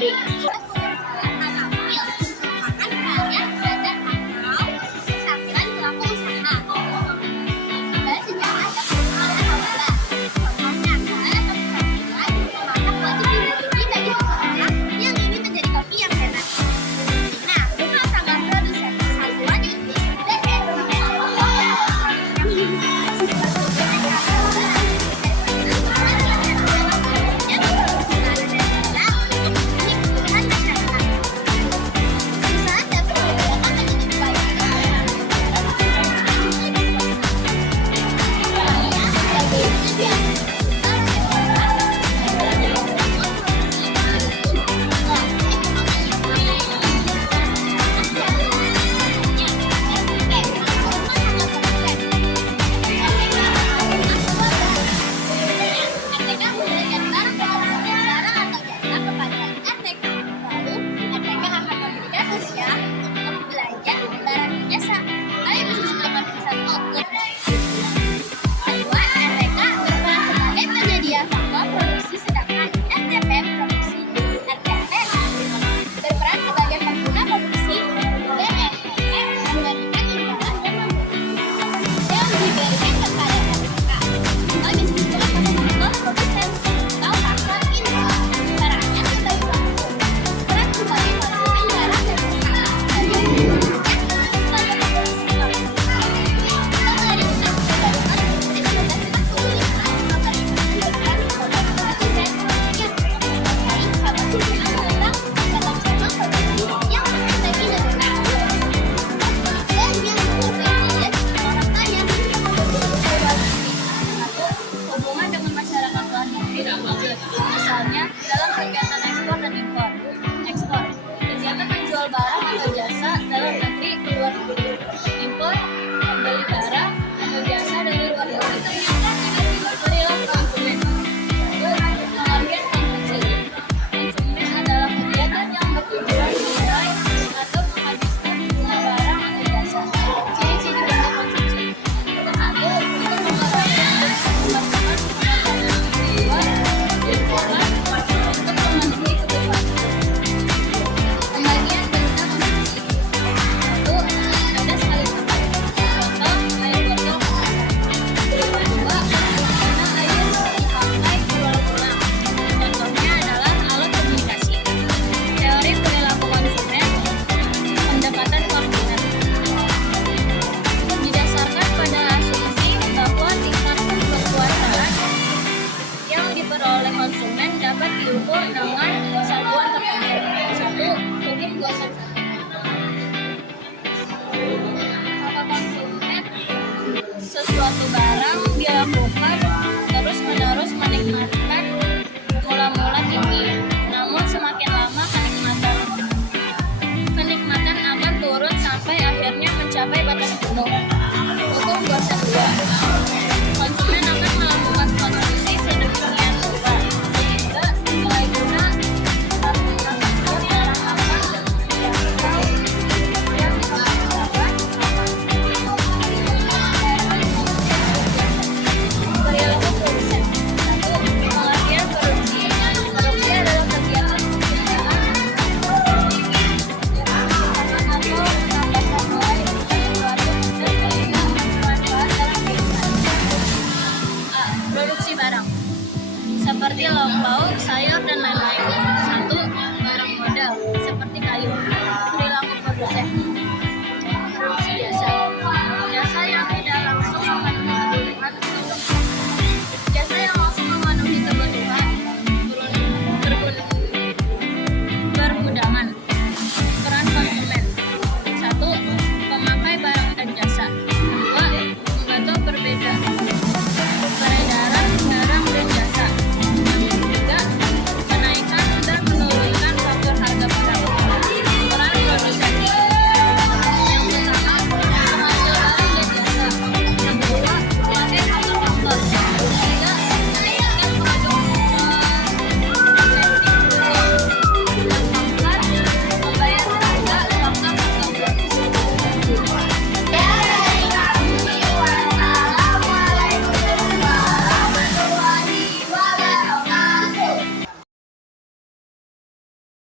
pabrik. Misalnya dalam kegiatan ekspor dan impor. Ekspor, kegiatan menjual barang atau jasa dalam negeri ke luar negeri. Impor, membeli barang atau jasa dari luar negeri. Perilaku konsumen. Pengertian konsumsi. Konsumen adalah kegiatan yang bertujuan menilai atau menghabiskan jumlah barang atau jasa. Ciri-ciri bentuk konsumsi. Satu, untuk mengeluarkan dan memasukkan oleh konsumen dapat diukur dengan satuan tertentu. Satu, hukum 211. Maka konsumen sesuatu barang dilakukan terus-menerus menikmatkan mula-mula tinggi, namun semakin lama kenikmatan akan turun sampai akhirnya mencapai batas penuh. Hukum 212. Konsumen akan melakukan konsumsi sedemikian rupa sehingga nilai guna apapun barang apa yang dilakukan. Perilaku produsen. Satu, pengertian produksi. Produksi adalah kegiatan pekerjaan atau penambahan mulai dari suatu benda sehingga bermanfaat dalam kehidupan. A. Produksi barang seperti lauk pauk, sayur, dan lain-lain.